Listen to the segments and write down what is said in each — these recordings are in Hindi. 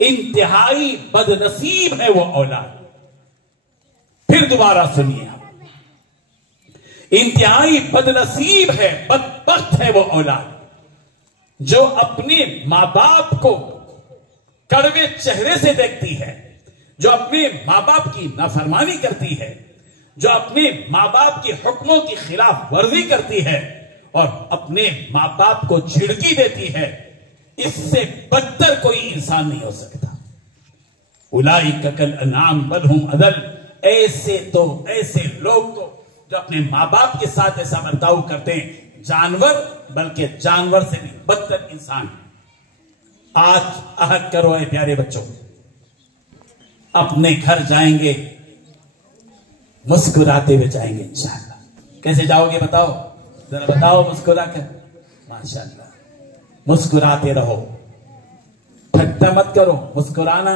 इंतहाई बदनसीब है वो औलाद। फिर दोबारा सुनिए, इंतहाई बदनसीब है, बदबख्त है वो औलाद जो अपने मां बाप को कड़वे चेहरे से देखती है, जो अपने मां बाप की नाफरमानी करती है, जो अपने मां बाप के हुक्मों की खिलाफ वर्जी करती है और अपने मां बाप को झिड़की देती है। इससे बदतर कोई इंसान नहीं हो सकता। उलाइका कल अनाम बल हुम अदल, ऐसे लोग तो जो अपने मां बाप के साथ ऐसा बर्ताव करते हैं, जानवर, बल्कि जानवर से भी बदतर इंसान। आज अहद करो ऐ प्यारे बच्चों, अपने घर जाएंगे मुस्कुराते हुए जाएंगे इंशाअल्लाह। कैसे जाओगे बताओ, जरा बताओ मुस्कुरा कर। माशाअल्लाह, मुस्कुराते रहो, ठट्टा मत करो। मुस्कुराना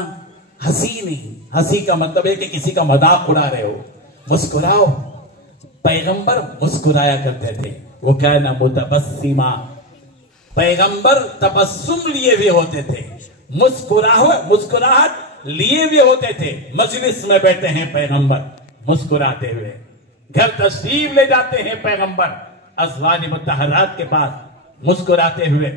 हंसी नहीं, हंसी का मतलब है कि किसी का मजाक उड़ा रहे हो। मुस्कुराओ। पैगंबर मुस्कुराया करते थे, वो कहना मुतबस्सिमा, पैगंबर तबस्सुम लिए हुए होते थे, मुस्कुराहट लिए हुए होते थे। मजलिस में बैठे हैं पैगंबर मुस्कुराते हुए, घर तशरीफ ले जाते हैं पैगंबर अज़वाज मुतहरात के पास मुस्कुराते हुए,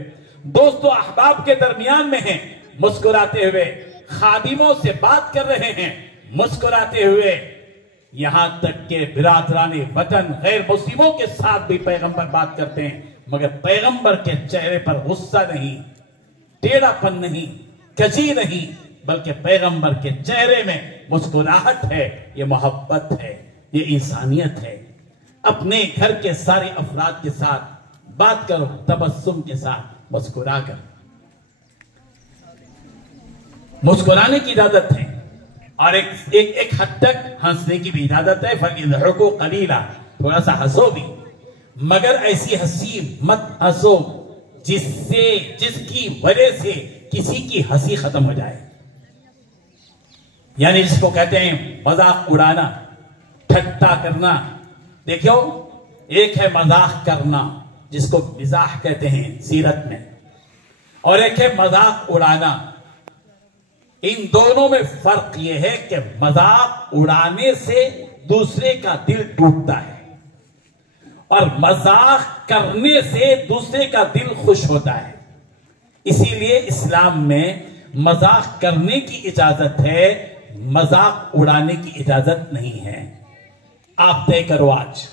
दोस्तों अहबाब के दरमियान में हैं मुस्कुराते हुए, खादिमों से बात कर रहे हैं मुस्कुराते हुए, यहां तक के बिरादराने वतन गैर मुस्लिमों के साथ भी पैगंबर बात करते हैं, मगर पैगंबर के चेहरे पर गुस्सा नहीं, टेढ़ापन नहीं, कजी नहीं, बल्कि पैगंबर के चेहरे में मुस्कुराहट है। ये मोहब्बत है, ये इंसानियत है। अपने घर के सारे अफराद के साथ बात करो, तबस्सुम के साथ मुस्कुरा कर। मुस्कुराने की इजाजत है और एक हद तक हंसने की भी इजाजत है। फक़िज़हकू क़लीला, थोड़ा सा हंसो भी, मगर ऐसी हंसी मत हंसो जिसकी वजह से किसी की हंसी खत्म हो जाए। यानी जिसको कहते हैं मजाक उड़ाना, ठट्टा करना। देखियो, एक है मजाक करना जिसको मिजाह कहते हैं सीरत में, और एक है मजाक उड़ाना। इन दोनों में फर्क यह है कि मजाक उड़ाने से दूसरे का दिल टूटता है और मजाक करने से दूसरे का दिल खुश होता है। इसीलिए इस्लाम में मजाक करने की इजाजत है, मजाक उड़ाने की इजाजत नहीं है। आप तय करो, आज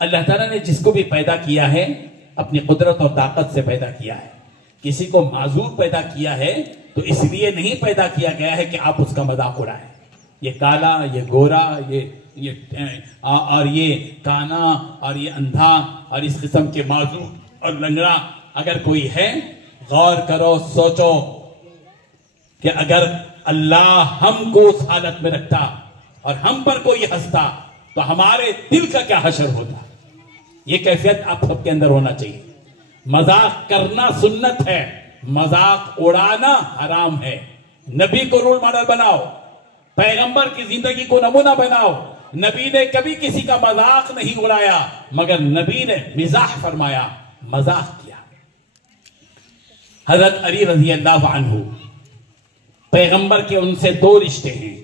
अल्लाह ताला ने जिसको भी पैदा किया है अपनी कुदरत और ताकत से पैदा किया है। किसी को माजूर पैदा किया है तो इसलिए नहीं पैदा किया गया है कि आप उसका मजाक उड़ाएं। ये काला, ये गोरा, और ये काना और ये अंधा और इस किस्म के माजूर और लंगड़ा अगर कोई है, गौर करो, सोचो कि अगर अल्लाह हमको उस हालत में रखता और हम पर कोई हंसता तो हमारे दिल का क्या हशर होता। ये कैफियत आप सबके अंदर होना चाहिए। मजाक करना सुन्नत है, मजाक उड़ाना हराम है। नबी को रोल मॉडल बनाओ, पैगंबर की जिंदगी को नमूना बनाओ। नबी ने कभी किसी का मजाक नहीं उड़ाया, मगर नबी ने मिजाह फरमाया, मजाक किया। हजरत अली रजी अल्लाह अन्हु, पैगंबर के उनसे दो रिश्ते हैं।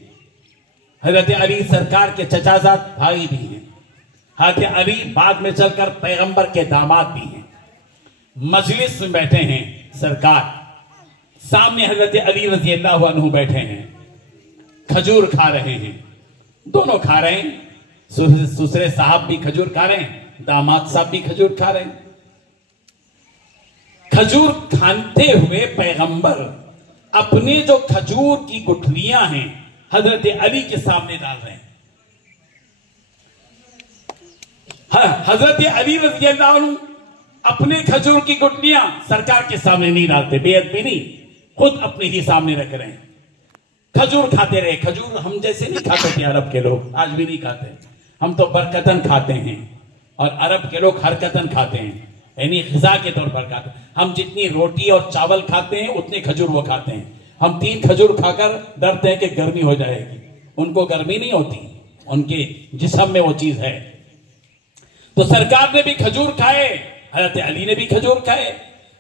हजरत अली सरकार के चचाजाद भाई भी हैं। हजरत अली बाद में चलकर पैगंबर के दामाद भी हैं। मजलिस में बैठे हैं सरकार, सामने हजरत अली रजी अल्लाह अन्हु बैठे हैं, खजूर खा रहे हैं। दोनों खा रहे हैं, दूसरे साहब भी खजूर खा रहे हैं, दामाद साहब भी खजूर खा रहे हैं। खजूर खाते हुए पैगंबर अपने जो खजूर की गुठलियां हैं हजरत अली के सामने डाल रहे हैं। हजरत अली रज़ी अल्लाह अन्हु अपने खजूर की गुठलियां सरकार के सामने नहीं डालते, बेअदबी नहीं, खुद अपने ही सामने रख रहे हैं। खजूर खाते रहे। खजूर हम जैसे नहीं खाते थे अरब के लोग, आज भी नहीं खाते। हम तो बरकतन खाते हैं और अरब के लोग हरकतन खाते हैं, यानी ग़िज़ा के तौर पर खाते हैं। हम जितनी रोटी और चावल खाते हैं उतने खजूर वो खाते हैं। हम 3 खजूर खाकर डरते हैं कि गर्मी हो जाएगी, उनको गर्मी नहीं होती, उनके जिस्म में वो चीज है। तो सरकार ने भी खजूर खाए, हजरत अली ने भी खजूर खाए।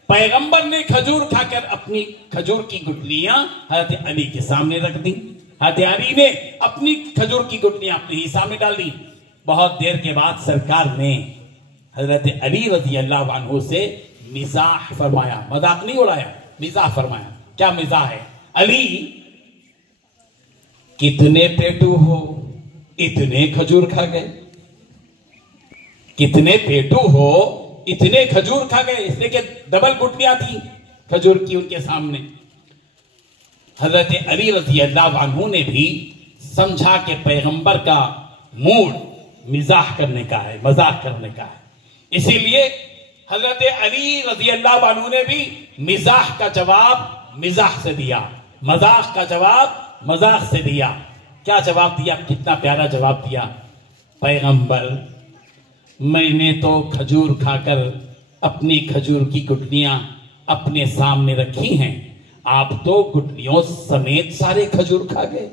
पैगंबर ने खजूर खाकर अपनी खजूर की गुठलियां हजरत अली के सामने रख दी। हजरत अली ने अपनी खजूर की गुठलियां अपने ही सामने डाल दी। बहुत देर के बाद सरकार ने हजरत अली रजी अल्लाह अन्हु से मिजाह फरमाया, मजाक नहीं उड़ाया, मिजाह फरमाया। क्या मिजाह है? अली, कितने पेटू हो, इतने खजूर खा गए। कितने पेटू हो, इतने खजूर खा गए। इसलिए कि डबल गुठलियां थी खजूर की उनके सामने। हजरत अली रज़ी अल्लाह अन्हु ने भी समझा कि पैगंबर का मूड मिजाह करने का है, मजाक करने का है, इसीलिए हजरत अली रज़ी अल्लाह अन्हु ने भी मिजाह का जवाब मिजाह से दिया, मजाक का जवाब मजाक से दिया। क्या जवाब दिया? कितना प्यारा जवाब दिया। पैगंबर, मैंने तो खजूर खाकर अपनी खजूर की गुठलियां अपने सामने रखी हैं, आप तो गुठलियों समेत सारे खजूर खा गए।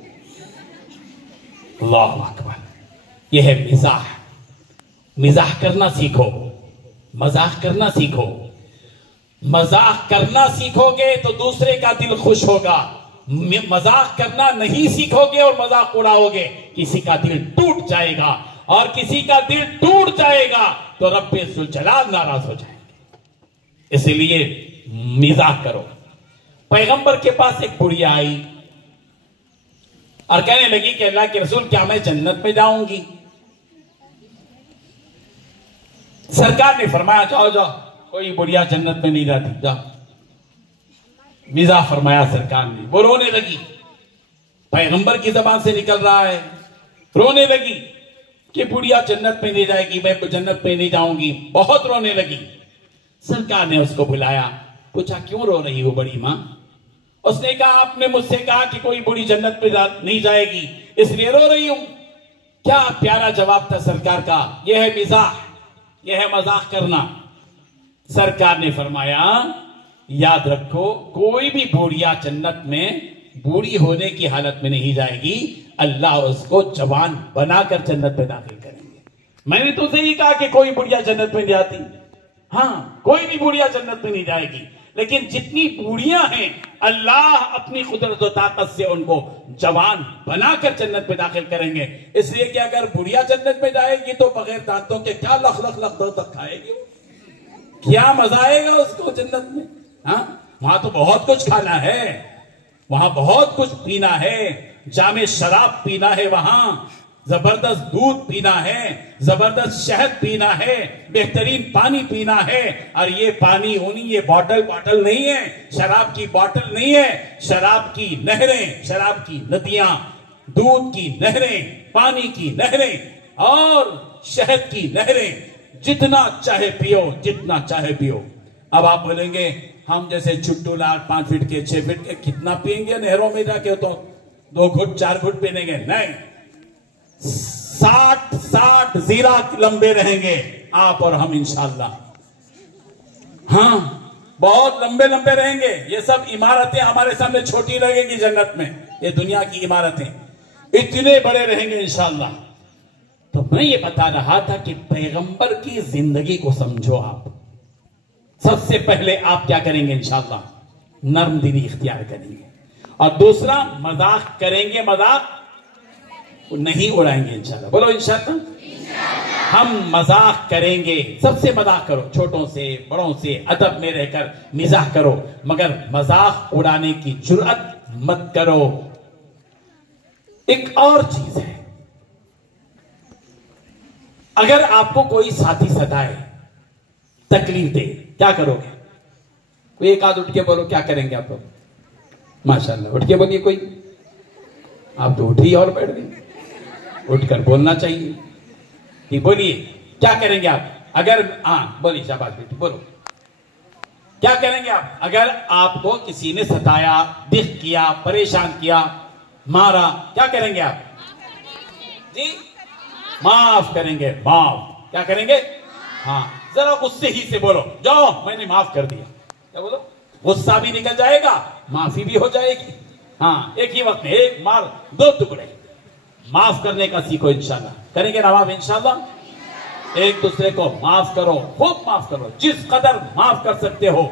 अल्लाहु अकबर। यह है मिजाह। मिजाह करना सीखो, मजाक करना सीखो। मजाक करना सीखोगे तो दूसरे का दिल खुश होगा। मजाक करना नहीं सीखोगे और मजाक उड़ाओगे, किसी का दिल टूट जाएगा, और किसी का दिल टूट जाएगा तो रब्बे जुल जलाल नाराज हो जाएंगे। इसलिए मिजाक करो। पैगंबर के पास एक बुढ़िया आई और कहने लगी कि अल्लाह के रसूल, क्या मैं जन्नत में जाऊंगी? सरकार ने फरमाया, जाओ जाओ, कोई बुढ़िया जन्नत में नहीं जाती, जाओ। मिजाह फरमाया सरकार ने। वो रोने लगी, पैगंबर की जबान से निकल रहा है, रोने लगी कि बुढ़िया जन्नत में नहीं जाएगी, मैं जन्नत में नहीं जाऊंगी, बहुत रोने लगी। सरकार ने उसको बुलाया, पूछा क्यों रो रही हो बड़ी मां? उसने कहा, आपने मुझसे कहा कि कोई बुढ़ी जन्नत में नहीं जाएगी, इसलिए रो रही हूं। क्या प्यारा जवाब था सरकार का। यह है मिजाह, यह है मजाक करना। सरकार ने फरमाया, याद रखो, कोई भी बुढ़िया जन्नत में बूढ़ी होने की हालत में नहीं जाएगी, अल्लाह उसको जवान बनाकर जन्नत में दाखिल करेंगे। मैंने तुझे ही कहा कि कोई बुढ़िया जन्नत में नहीं जाती। हाँ, कोई भी बुढ़िया जन्नत में नहीं जाएगी, लेकिन जितनी बूढ़ियां हैं अल्लाह अपनी कुदरत और ताकत से उनको जवान बनाकर जन्नत में दाखिल करेंगे। इसलिए कि अगर बुढ़िया जन्नत में जाएगी तो बगैर दांतों के क्या लख लख लख दो तक खाएगी, क्या मजा आएगा उसको जन्नत में। हाँ, वहां तो बहुत कुछ खाना है, वहां बहुत कुछ पीना है, जामे शराब पीना है, वहां जबरदस्त दूध पीना है, जबरदस्त शहद पीना है, बेहतरीन पानी पीना है। और ये पानी होनी, ये बॉटल नहीं है, शराब की बॉटल नहीं है, शराब की नहरें, शराब की नदियां, दूध की नहरें, पानी की नहरें और शहद की नहरें, जितना चाहे पियो, जितना चाहे पियो। अब आप बोलेंगे, हम जैसे चुट्टू लाल 5 फीट के 6 फीट के कितना पिएंगे नहरों में जाके? तो 2 घुट 4 घुट पीनेंगे? नहीं, 60 जीरा लंबे रहेंगे आप और हम इंशाअल्लाह। हाँ, बहुत लंबे लंबे रहेंगे। ये सब इमारतें हमारे सामने छोटी लगेगी जन्नत में, ये दुनिया की इमारतें इतने बड़े रहेंगे इंशाअल्लाह। तो मैं ये बता रहा था कि पैगंबर की जिंदगी को समझो आप। सबसे पहले आप क्या करेंगे इंशाअल्लाह? नर्म दिली इख्तियार करेंगे, और दूसरा मजाक करेंगे, मजाक नहीं उड़ाएंगे इंशाअल्लाह। बोलो इंशाअल्लाह। हम मजाक करेंगे, सबसे मजाक करो, छोटों से बड़ों से अदब में रहकर मिजाह करो, मगर मजाक उड़ाने की जुर्अत मत करो। एक और चीज है, अगर आपको कोई साथी सताए, तकलीफ दे, क्या करोगे? कोई एक आध उठ के बोलो, क्या करेंगे आप लोग? माशाल्लाह, उठ के बोलिए कोई। आप तो उठी और बैठ गए, उठकर बोलना चाहिए कि बोलिए क्या करेंगे आप अगर, हाँ बोलिए, शाबाश बेटी बोलो, क्या करेंगे आप अगर आपको किसी ने सताया, दिख किया, परेशान किया, मारा, क्या करेंगे आप? जी, माफ करेंगे, माफ। क्या करेंगे? हाँ, जरा गुस्से ही से बोलो, जाओ मैंने माफ कर दिया। क्या बोलो? गुस्सा भी निकल जाएगा, माफी भी हो जाएगी। हाँ, एक ही वक्त में एक मार 2 टुकड़े। माफ करने का सीखो इंशाल्लाह। करेंगे ना माफ इंशाल्लाह? एक दूसरे को माफ करो, खूब माफ करो, जिस कदर माफ कर सकते हो